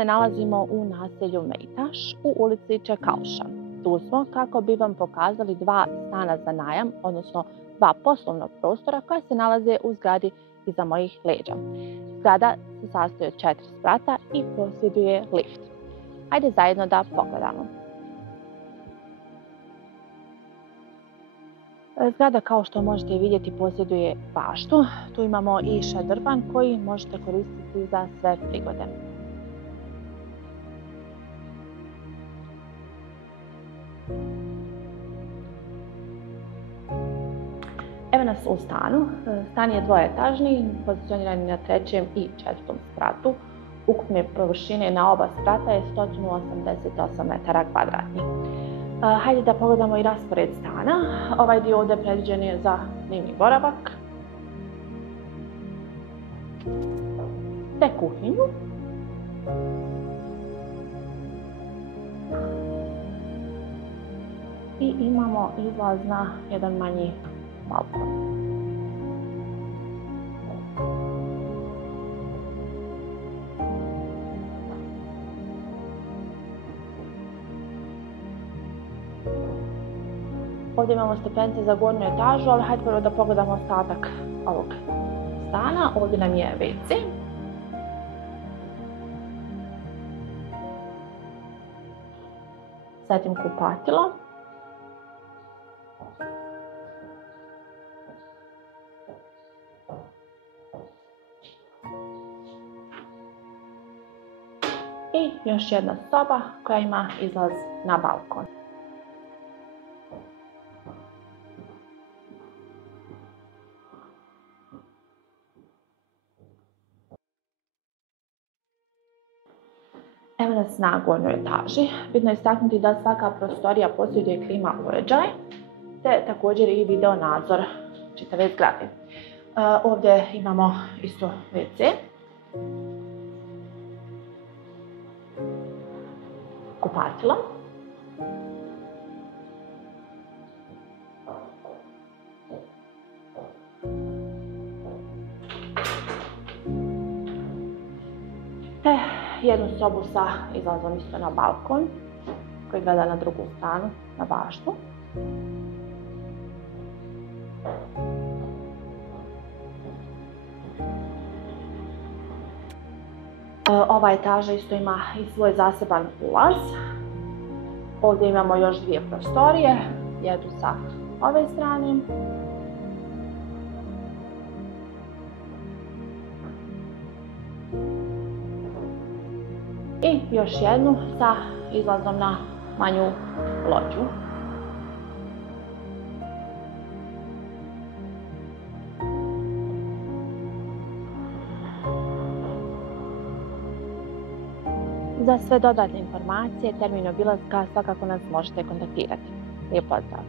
se nalazimo u naselju Mejtaš u ulici Čekalša. Tu smo kako bi vam pokazali 2 stana za najam, odnosno 2 poslovna prostora koja se nalaze u zgradi iza mojih leđa. Zgrada se sastoji od 4 sprata i posjeduje lift. Hajde zajedno da pogledamo. Zgrada, kao što možete vidjeti, posjeduje baštu. Tu imamo i šadrvan koji možete koristiti za sve prigode. Evo nas u stanu. Stan je dvoetažni, pozicioniran na 3. i 4. spratu. Ukupne površine na oba sprata je 188 metara kvadratnih. Hajde da pogledamo i raspored stana. Ovaj dio ovdje predviđen je za dnevni boravak, te kuhinju. I imamo izlaz na jedan manji balkon. Ovdje imamo stepenice za gornju etažu, ali hajde prvo da pogledamo ostatak ovog stana. Ovdje nam je WC. Zatim kupatilo. I još jedna soba koja ima izlaz na balkon. Evo nas na gornjoj etaži. Bitno je istaknuti da svaka prostorija posjeduje klima uređaj, te također i video nadzor čitave zgrade. Ovdje imamo isto WC, kupatilo, te jednu sobu sa izlazom isto na balkon koji gleda na drugu stranu, na baštu. Ova etaža isto ima i svoj zaseban ulaz. Ovdje imamo još 2 prostorije, jednu sa ove strane. I još jednu sa izlazom na manju lođu. Za sve dodatne informacije, termin obilaska, svakako nas možete kontaktirati. Lijep pozdrav!